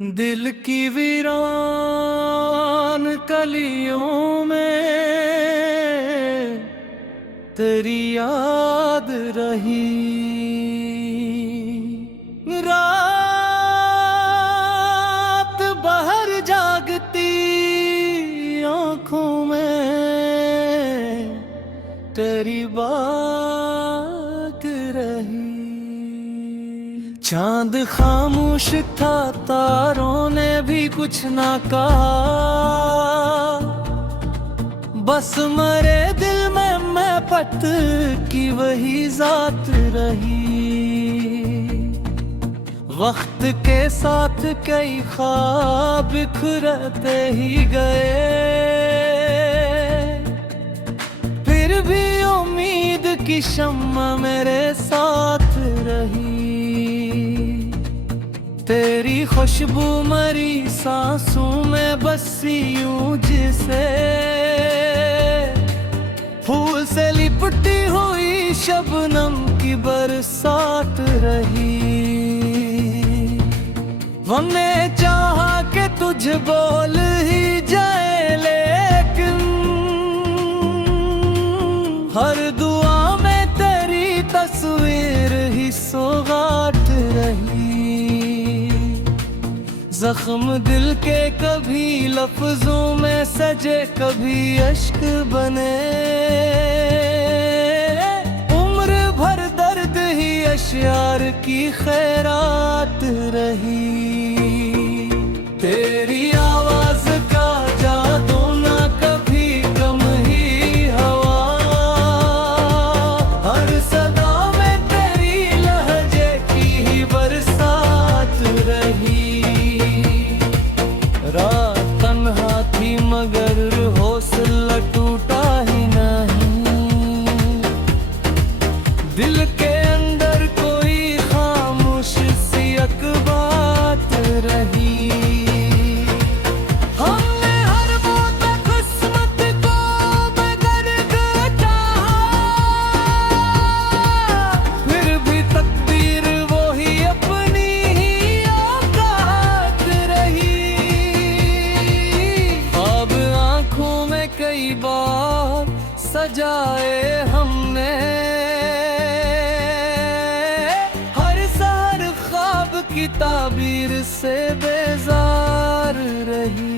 दिल की वीरान कलियों में तेरी याद रही। रात बहर जागती आंखों में तेरी बात रही। चांद खामोश था, तारों ने भी कुछ ना कहा, बस मरे दिल में मैं पत की वही जात रही। वक्त के साथ कई ख्वाब बिखरते ही गए, फिर भी उम्मीद की शम्मा मेरे साथ रही। तेरी खुशबू मरी सांसों में बसी यूं जिसे फूल से लिपटी हुई शबनम की बरसात रही। हमने चाहा कि तुझे बोल ही जाए, लेकिन हर दुआ में तेरी तस्वीर ही सौगात रही। जख्म दिल के कभी लफ्जों में सजे, कभी अश्क बने, उम्र भर दर्द ही अश्यार की खैरात रही। तेरी आवाज का जादू ना कभी कम ही हवा, हर सदा में तेरी लहजे की ही बरसात रही। रात तन्हा थी मगर हौसला टूटा ही नहीं, दिल के अंदर कोई खामोश सी एक बात रही। हमने हर मौत किस्मत को बेदर्द चाहा, फिर भी तकदीर वो ही अपनी ही औकात रही। अब आंखों में कई बार सजाए हमने, हर सहर ख्वाब की ताबीर से बेजार रही।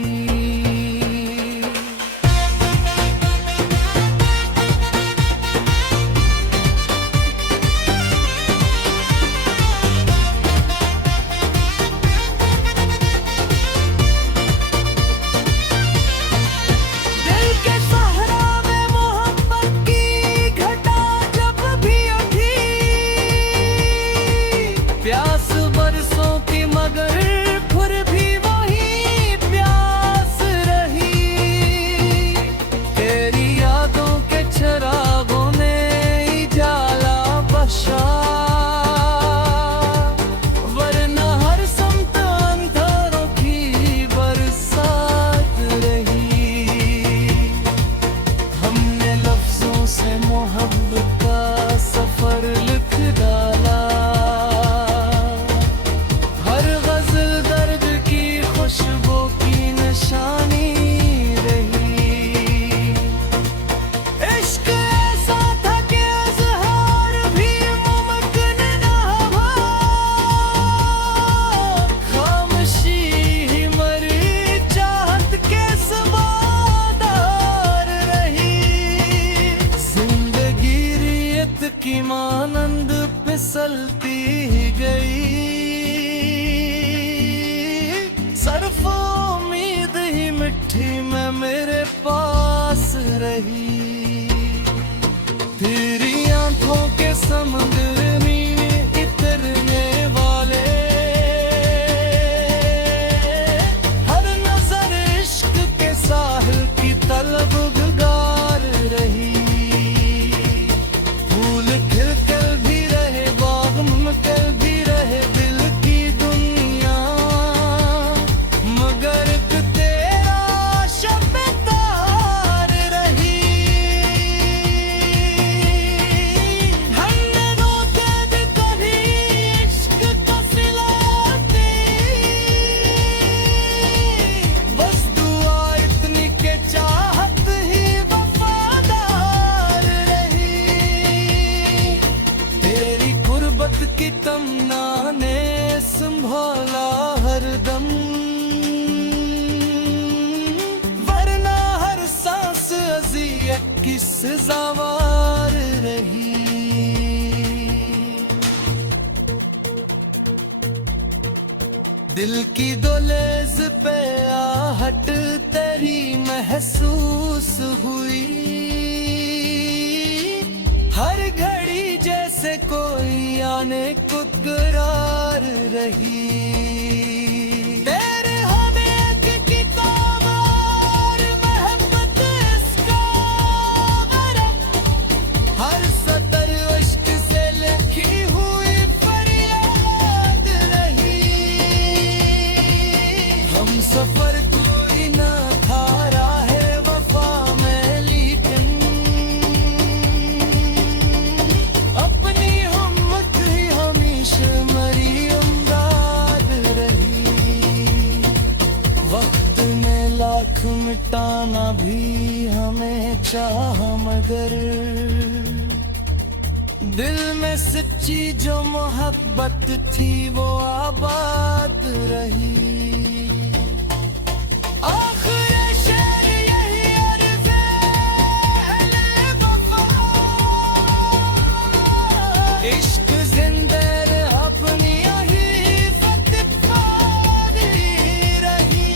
दिल के सहरा में मोहब्बत की घटा जब भी उठी, प्यास बरसों की मगर फिर भी सजावार रही। दिल की दहलीज पे आहट तेरी महसूस हुई। हर घड़ी जैसे कोई आने को करार रही। तेरे हमें एक किताब और मोहब्बत इसका गरम। हर सतर इश्क से लिखी हुई फरियाद रही। हम सफर कोई ना था राहे वफा में, लेकिन अपनी हिम्मत ही हमेशा मरी अमदाद रही। वक्त ने लाख मिटाना भी हमें चाह, मगर दिल में सच्ची जो मोहब्बत थी वो आबाद रही। आखिर शेर यही अर्ज़ अहले वफा, इश्क जिंदे अपनी यही फतवारी रही।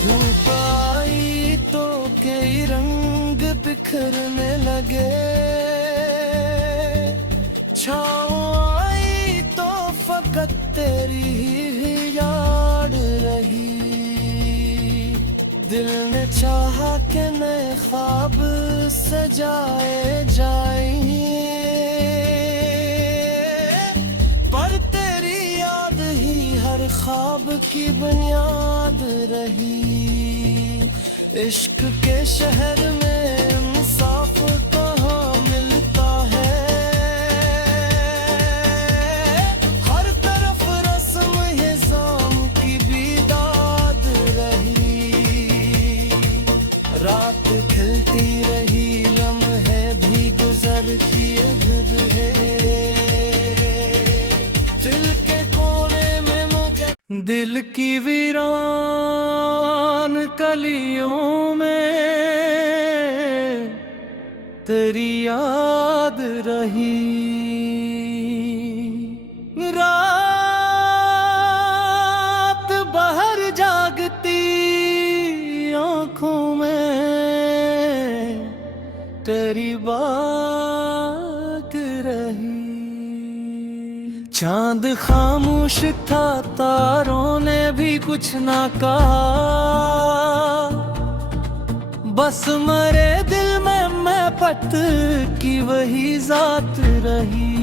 धूप आई तो कई रंग बिखरने लगे। छाँव आई तो फकत तेरी ही याद रही। दिल ने चाहा कि नए ख्वाब सजाए जाएं, पर तेरी याद ही हर ख्वाब की बुनियाद रही। इश्क के शहर में इंसाफ कहाँ मिलता है। हर तरफ रस्म निज़ाम की बिदाद रही। रात खिलती रही, लम्हे भी गुजर किए है। दिल के कोने में मुझे दिल की वीरान कलियों में तेरी याद रही। रात बाहर जागती आँखों में तेरी बात रही। चांद खामोश था, तारों ने भी कुछ ना कहा। बस मरे दिल में मैं पत की वही जात रही।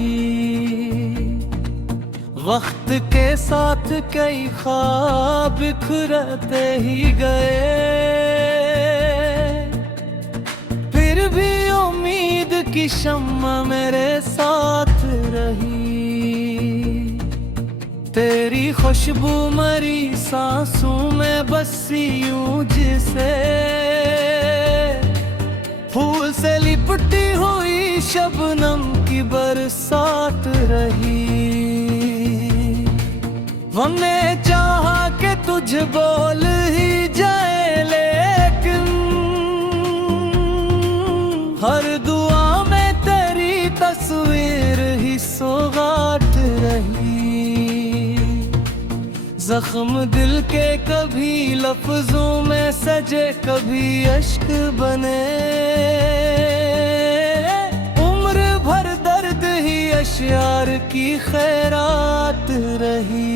वक्त के साथ कई ख्वाब बिखरते ही गए, फिर भी उम्मीद की शम्मा मेरे साथ रही। तेरी खुशबू मरी सांसों में बसी यूं, जिसे फूल से लिपटी हुई शबनम की बरसात रही। हमने चाहा कि तुझ बोल ही जाए, लेकिन हर दुआ में तेरी तस्वीर ही सौगात रही। जख्म दिल के कभी लफ्जों में सजे, कभी अश्क बने। उम्र भर दर्द ही अश्यार की खैरात रही।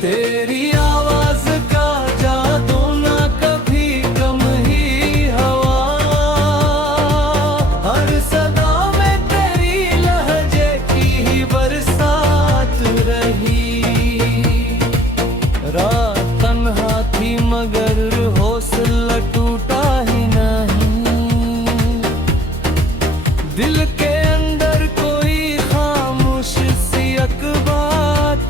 तेरी आवाज का जादू ना कभी कम ही हवा, हर सदा में तेरी लहजे की ही बरसात रही। रात तन्हा थी मगर हौसला टूटा ही नहीं। दिल के अंदर कोई खामोश सी एक बात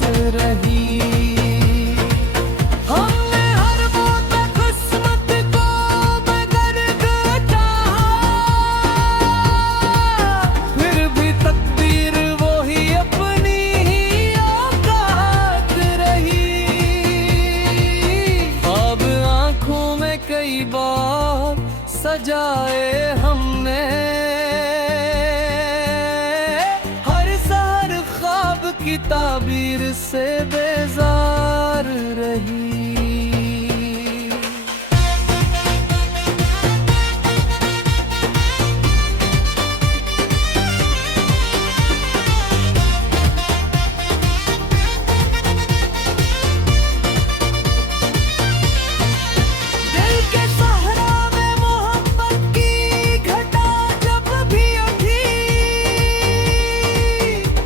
सजाए हमने, हर सहर ख्वाब की ताबीर से बेजार रही।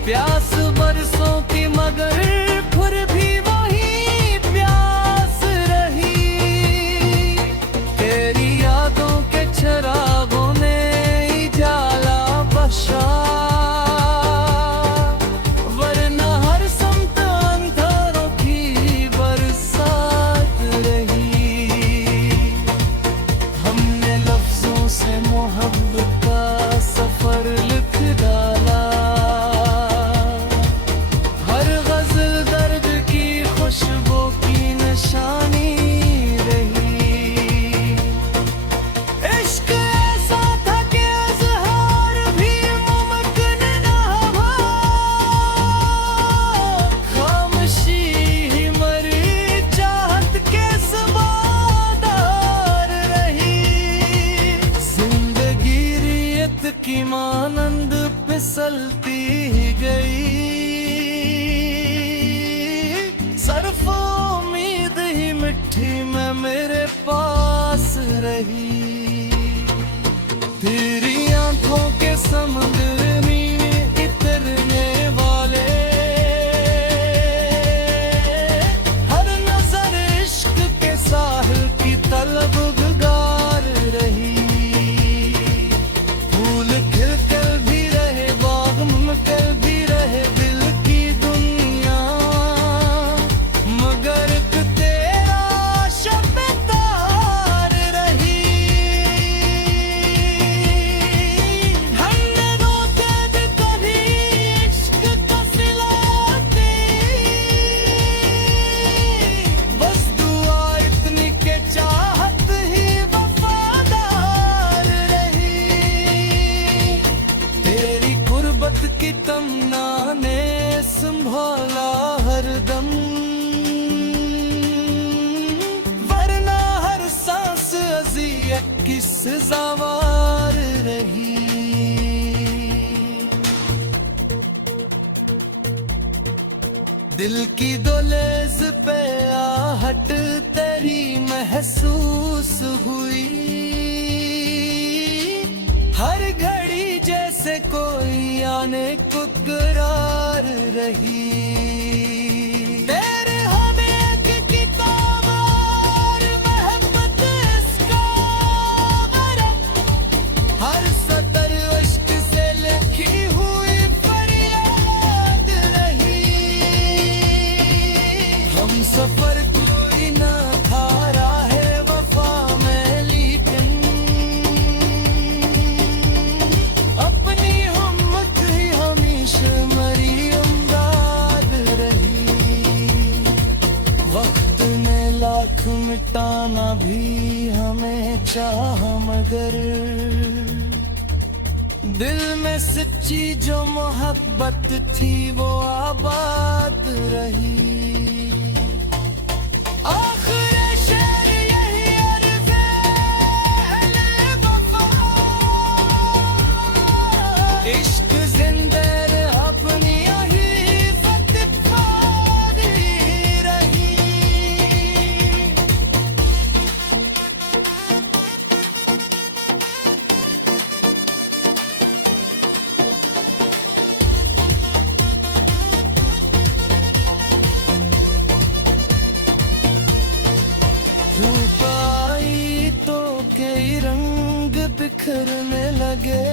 प्यास बरसों की मगर फिर भी वही प्यास रही। तेरी यादों के चिरागों ने उजाला बख्शा, वरना हर समत अंधारों की बरसात रही। हमने लफ्जों से मोहब्बत का सफर लिख डाला, खुशबू की निशानी रही। इश्क ऐसा था कि इज़हार भी मुमकिन न हुआ, खामोशी ही मरी चाहत के सबदार रही। जिंदगी रियत की मानंद फिसलती ही गई, सरफ उम्मीद ही मिट्टी में मेरे पास रही। तेरी आंखों के समुद्र में इतरने वाले हर नजर इश्क के साहिल की तलबगार रही। फूल खिल कर भी रहे, बाग मुमकिन भी रहे दिल की दुनिया, मगर तेरा शब्दार रही। हमने रोते भी कभी इश्क का सिलाते, बस दुआ इतनी के चाहत ही वफादार रही। तेरी गुर्बत की तमन्ना ने संभाला हरदम, वरना हर सांस अज़ियत की सज़ावार रही। दिल की दहलीज पे आहट तेरी महसूस हुई, हर घड़ी जैसे कोई आने को करार रही। तेरे हमें एक किताब और मोहब्बत इसका गरक़, हर सतर इश्क से लिखी हुई फरियाद रही। हम सफर कोई ना था राहे वफा में, लेकिन अपनी हिम्मत ही हमेशा मरी अमदाद रही। वक्त ने लाख मिटाना भी हमें चाह, मगर दिल में सच्ची जो मोहब्बत थी वो आबाद रही। आखिर शेर यही अर्ज़ है वफा, इश्क जिंदा अपनी यही फतवारी रही। धूप आई तो कई रंग बिखरने लगे,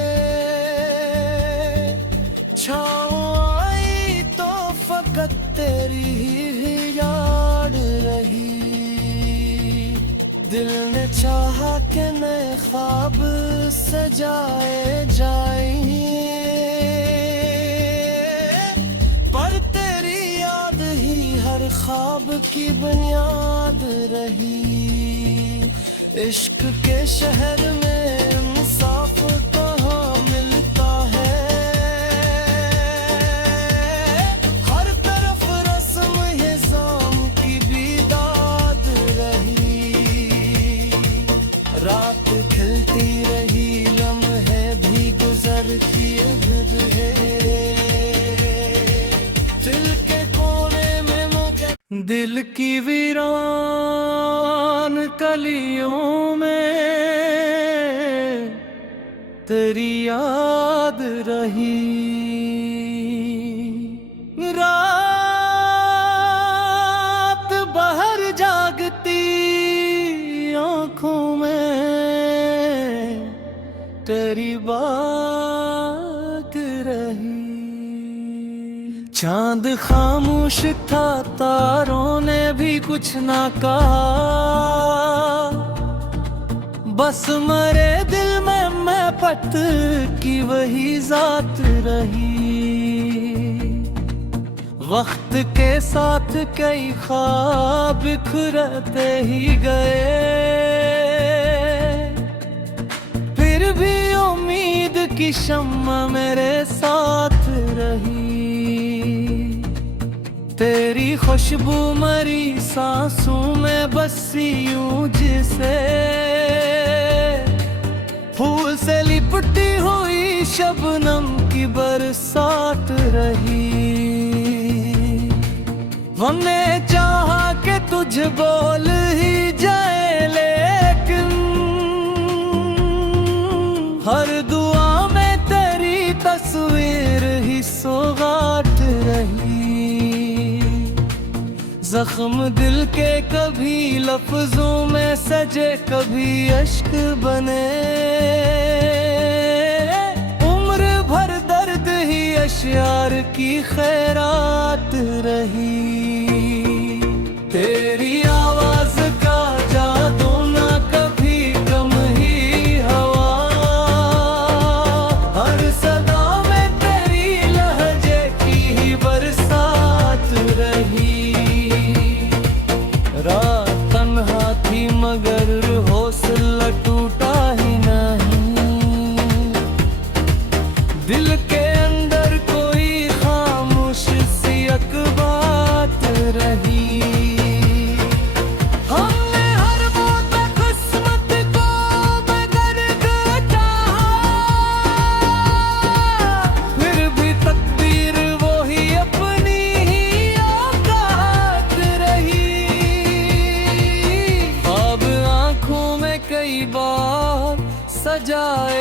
छाँव आई तो फकत तेरी ही याद रही। दिल ने चाहा कि नए ख्वाब सजाए जाएं, पर तेरी याद ही हर ख्वाब की बुनियाद रही। इश्क के शहर में इंसाफ कहाँ मिलता है, हर तरफ रस्म हिजाम की बिदाद रही। रात खिलती रही, लम्हे भी गुजर किए है, दिल के कोने में मौके, दिल की वीरान कलियों में तेरी याद रही। रात बाहर जागती आंखों में तेरी बात रही। चांद खामोश था, तारों ने भी कुछ ना कहा, बस मरे दिल में मैं पत की वही जात रही। वक्त के साथ कई ख्वाब बिखरते ही गए, फिर भी उम्मीद की शम्मा मेरे साथ रही। तेरी खुशबू मरी सांसों में बसी यूं जिसे फूल से लिपटी हुई शबनम की बरसात रही। हमने चाहा कि तुझ बोल ही जाए, लेकिन हर दुआ में तेरी तस्वीर ही सौगात रही। जख्म दिल के कभी लफ्जों में सजे, कभी अश्क बने, उम्र भर दर्द ही अश्यार की खैरात रही। तेरी आवाज का जादू ना कभी कम ही हवा, हर सदा में तेरी लहजे की ही बरसात रही। रात तन्हा थी मगर हौसला टूटा ही नहीं, दिल के अंदर कोई खामोश सी एक बात रही। हमने हर मौत किस्मत को बेदर्द चाहा, फिर भी तकदीर वो ही अपनी ही औकात रही। ख्वाब आंखों में कई बार सजाए